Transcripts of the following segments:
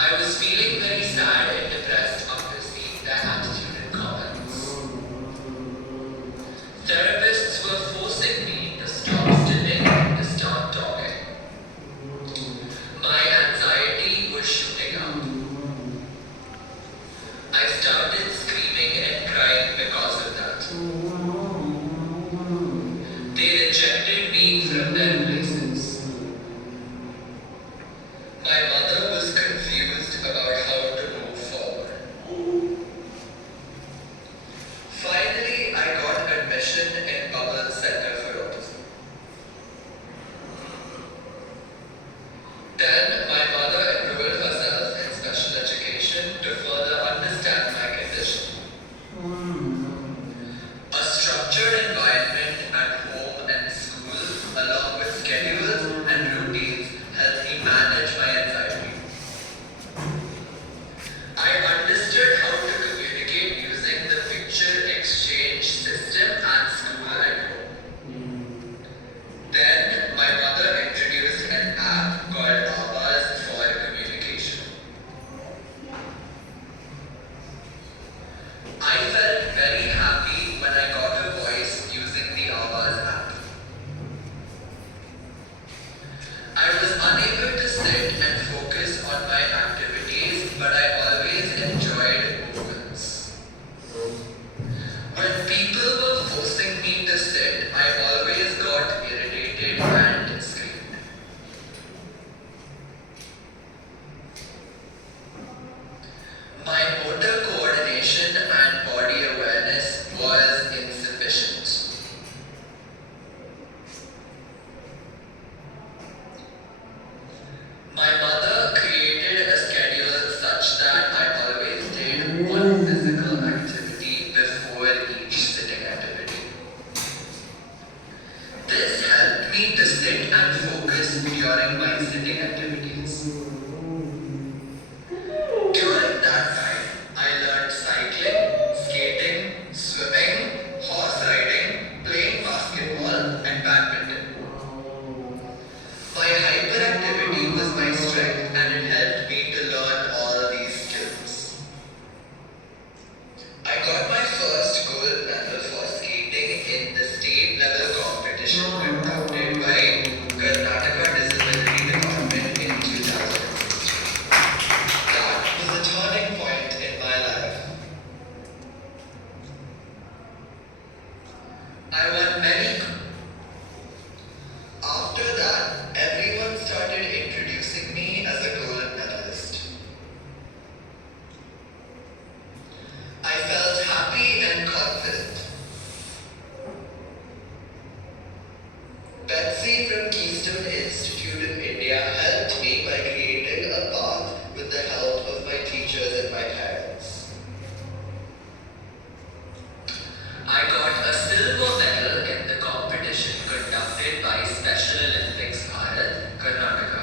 I was feeling very sad and depressed after seeing that attitude in comments. Therapists were forcing me to stop stilling, to start talking. My anxiety was shooting up. I started screaming and crying because of that. They rejected me from their places. My mother was confused about how to move forward. Finally, I got admission in Bubble Center for Autism. Then my mother enrolled herself in special education to further understand my condition. A structured environment at home and school, along with schedules and routines, helped me manage my anxiety. I understood how to communicate using the picture exchange system at school and home. Then my mother introduced an app called Avaz for communication. I felt very happy when I got a voice using the Avaz app. I was unable to sit and focus on my activities, but I always enjoyed movements. When people were forcing me to sit, I always got irritated and screamed. My motor coordination and body awareness was insufficient. My mother created a schedule such that I always did one physical activity before each sitting activity. This helped me to sit and focus during my sitting activities. During that time, I learned cycling, skating, swimming, horse riding, playing basketball, and badminton. My hyperactivity was my strength and it helped me to learn all these skills. I got my first gold medal for skating in the state level competition conducted by Karnataka Disability Department in 2016. That was a turning point in my life. I won many. After that, everyone started introducing me as a gold medalist. I felt happy and confident. Betsy from Keystone Institute in India helped me by creating a path with the help of my teachers and my parents. I got a silver medal in the competition conducted by Special Olympics Bharat, Karnataka.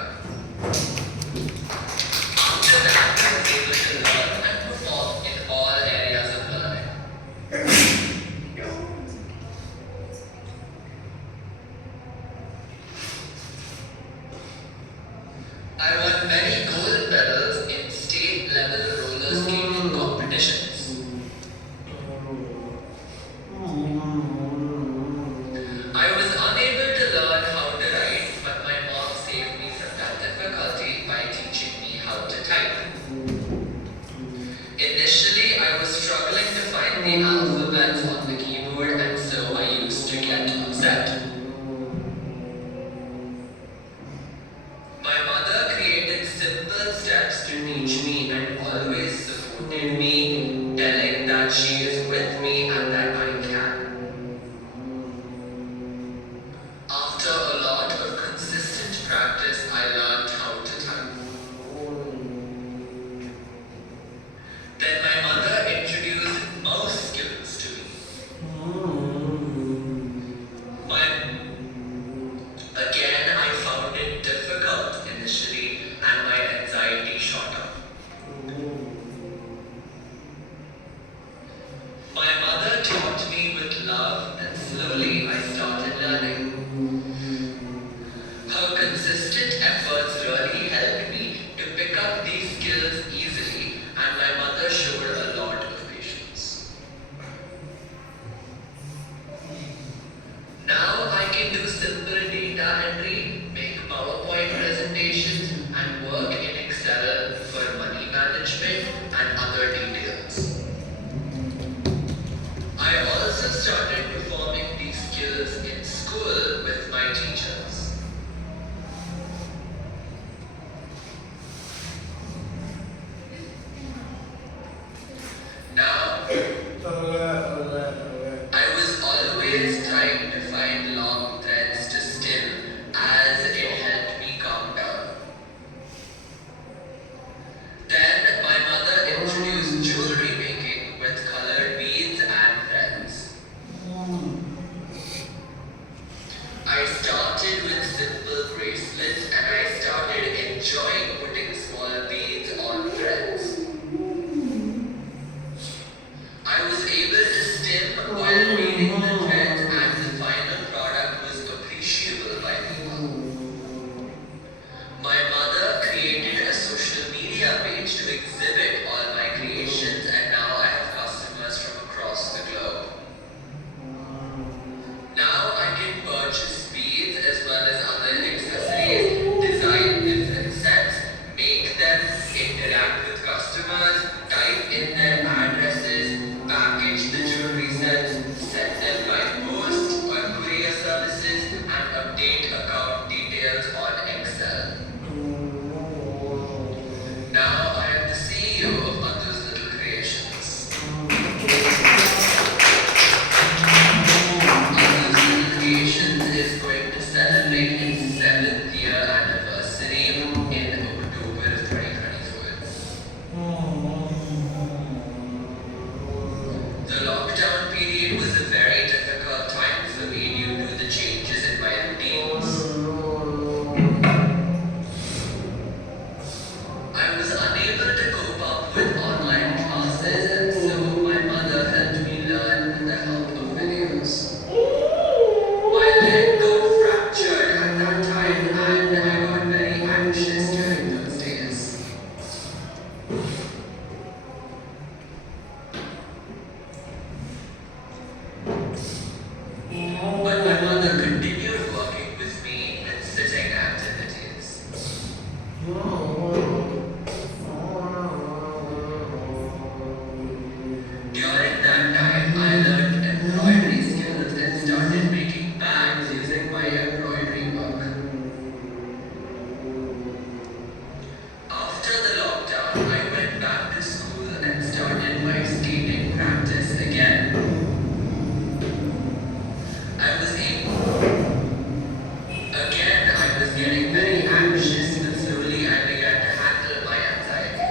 After that, I was able to learn and perform in all areas of learning. I won many gold medals in state level roller skating competitions. I was unable to learn how to write, but my mom saved me from that difficulty by teaching me how to type. Initially, I was struggling to find the alphabets on the keyboard, and so I used to get upset. My mother created simple steps to teach me and always supported me, telling that she is with me and that I can. After a lot of consistent practice, I learned how to type. Then my mother introduced mouse skills to me. Again, I found it difficult initially and my anxiety shot up. management, and other details. I also started performing these skills in school with my teachers. Now, I was always trying to find long threads to stim as it helped me calm down. Then my mother introduced jewelry making with colored beads and threads. I started with simple bracelets and I started enjoying putting small beads on threads. I was able to stim while reading the threads and the final product was appreciable by people. My mother created a social media page to exhibit all my creations and now I have customers from across the globe. Now I can purchase beads as well as other accessories, design different sets, make them, interact with customers, type in their addresses, package the jewelry sets, send them by post or courier services, and update account details on Excel. Now I am the CEO of Advaith's Little Creations. Advaith's Little Creations is going to celebrate its 7th year anniversary in October of 2024. The lockdown period was a very difficult time for me due to the changes in my routines. I was unable to cope up with online classes and so my mother helped me learn with the help of videos. My leg got fractured at that time and I got very anxious during those days. But my mother continued working with me in sitting activities. During that time, I learned embroidery skills and started making bags using my embroidery work. After the lockdown, I went back to school and started my skating practice again. I was getting very anxious, but slowly I began to handle my anxiety.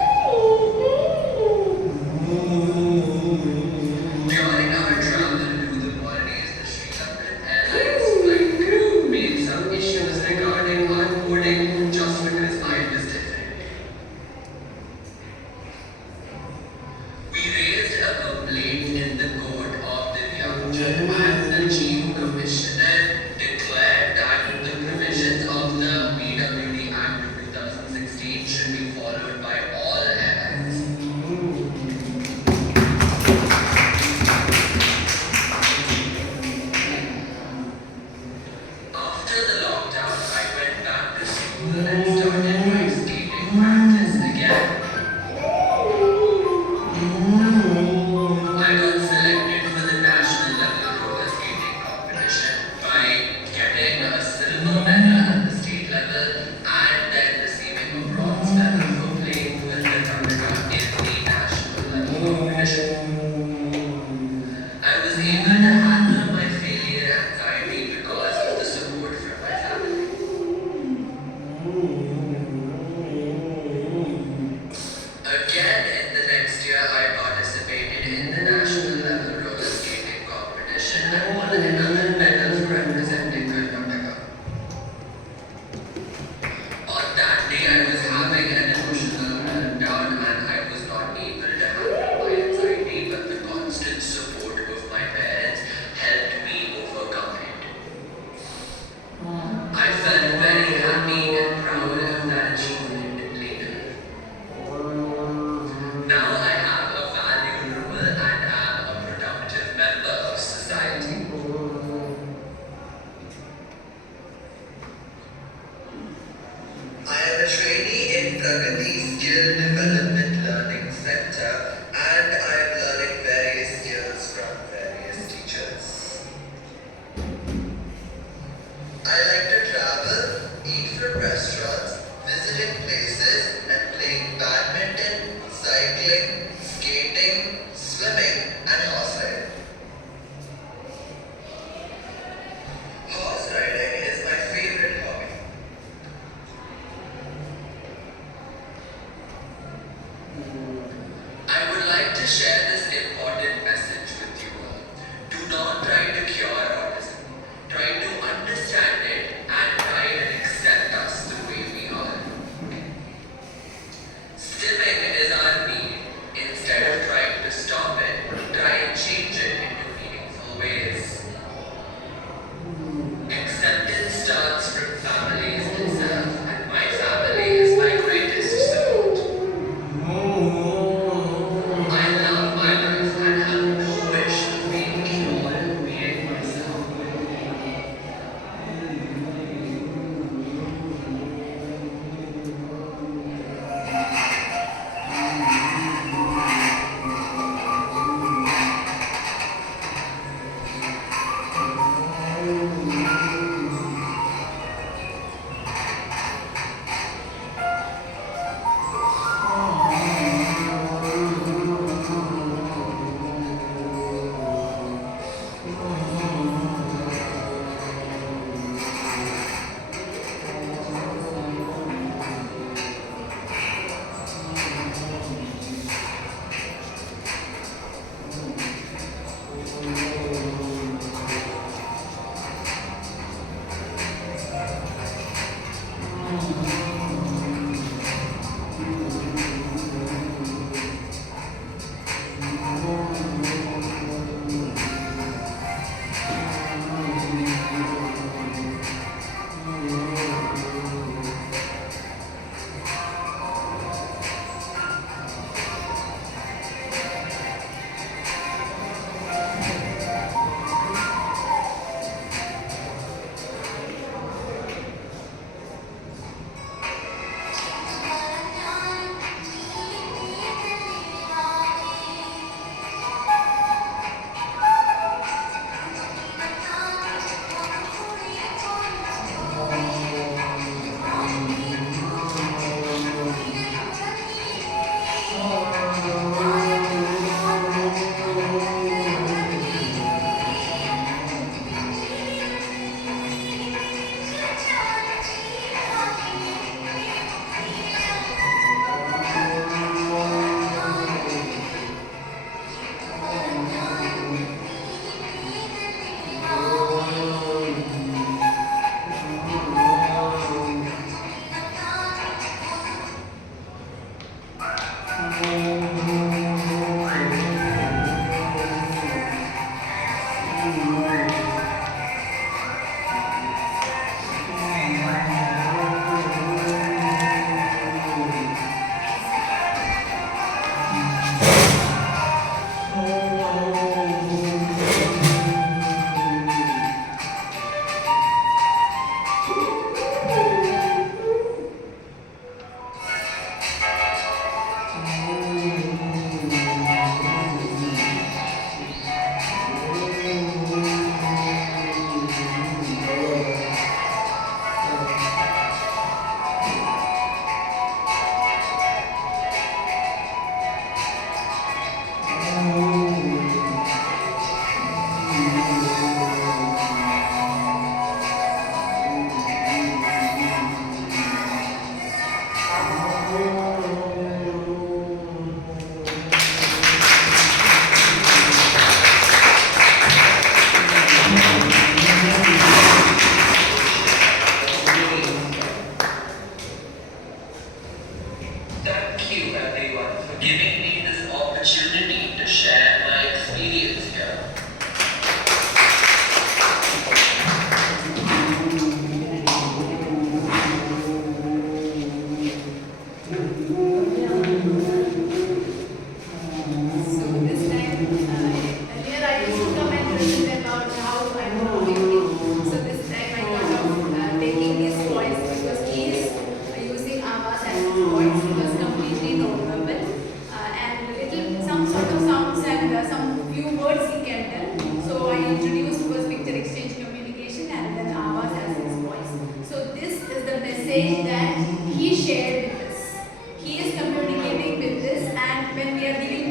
During our travel to the Maldives, the Sri Lankan Airlines flight crew made some issues regarding our boarding just because I was different. We raised a complaint in the court of Vidyapeetham and the Chief Commissioner declared that the provisions of the PWD Act of 2016 should be followed by all airlines. After the lockdown, I went back to school and started my skating practice again. I got selected for the national level roller skating competition by getting a silver medal at the state level and then receiving a bronze medal for playing with the Karnataka in the national level competition. I was able to handle my failure anxiety because of the support from my family. Again, in the next year, I participated in the national level roller skating competition and won another medal for representing Karnataka. On that day, I was having an emotional meltdown and I was not able to handle my anxiety, but the constant support of my parents helped me overcome it. I felt very happy and proud of that achievement later. Now I have a valued role and am a productive member of society. I am a trainee in Pragati Skill Development Learning cycling, skating, swimming, and horse riding. Horse riding is my favorite hobby. I would like to share this important message with you all. Do not try to cure autism. Try to understand it and try and accept us the way we are. Stimming is our need. Instead of trying to stop it, try and change it into meaningful ways. Acceptance starts from families itself, and my family is my greatest support. I love my life and have no wish of being cured, being myself.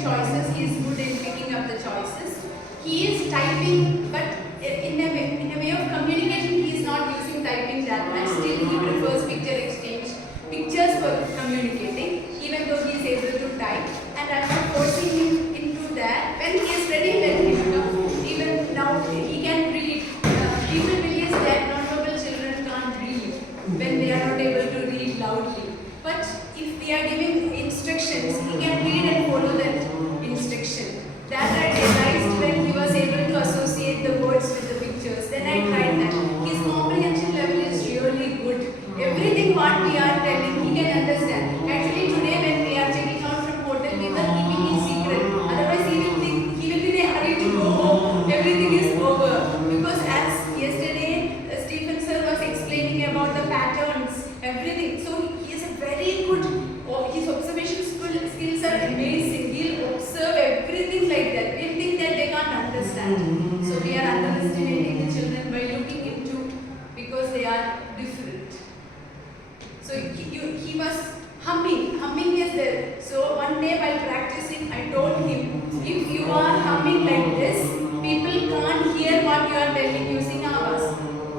choices, he is good in picking up the choices. He is typing, but in a way of communication, he is not using typing that much. Still, he prefers picture exchange, pictures for communicating, even though he is able to type. And I am not forcing him into that. When he is ready, let him come. Even now, he can read. People believe that non-verbal children can't read when they are not able to read loudly. But if we are giving instructions, he can read and follow that instruction. That I realized when he was able to associate the words with the pictures. Then I tried that. His comprehension level is really good. Everything what we are telling, he can understand. Actually, today when we are checking out from hotel, we were keeping it secret. Otherwise, he will think, he will be in a hurry to go home. Everything is over. Because as yesterday, Stephen sir was explaining about the patterns, everything. So he is a very good. His observation skills are amazing. He'll observe everything like that. We'll think that they can't understand. So we are underestimating the children by looking into, because they are different. So he was humming. Humming is there. So one day while practicing, I told him, if you are humming like this, people can't hear what you are telling using ours.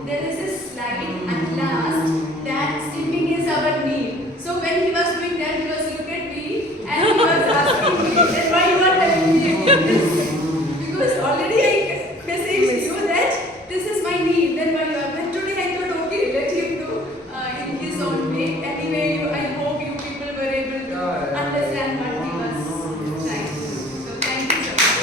There is a slide at last that stimming is our need. So when he was doing that, he was looking at me and he was asking me, then why you are telling me this? Because already I messaged you that this is my need, then why you are. But today I thought, okay, let him do in his own way. Anyway, I hope you people were able to understand what he was trying to do. So thank you so much.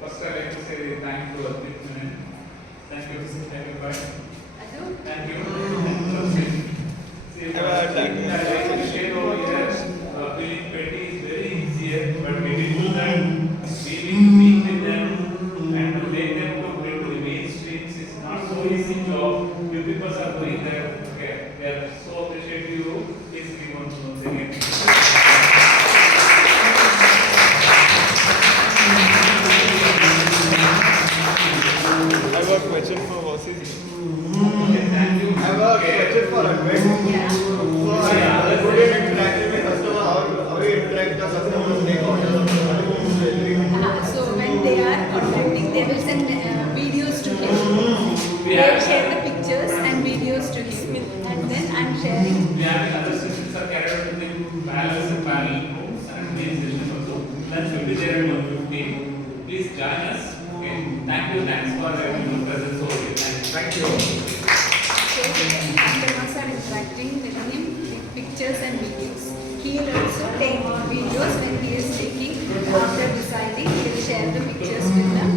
First, I'd like to say thank you to Advaith. Thank you, everybody. Thank you. See, I'd like to share over here, feeling petty is very easier, but we will do that. We will meet with them and to make them to bring to the mainstreams is not so easy job. You people are doing that. Okay, they are so appreciative you. Please give once again. I have a question for Vasis. Okay, thank you. I have a question for Advaith. Yeah. So, would you interact with customer? How you interact with the customer to take orders? So when they are contacting, they will send videos to him. They will share the pictures and videos to him. And then I'm sharing. We have other sessions are carried out in the palace and panel rooms and main session also. Lunch will be there at 1:15. Please join us. Okay. Thank you. Thanks for your presence over here. Thank you. So customers are interacting with him with pictures and videos. He will also take videos when he is taking. After deciding, he will share the pictures with them.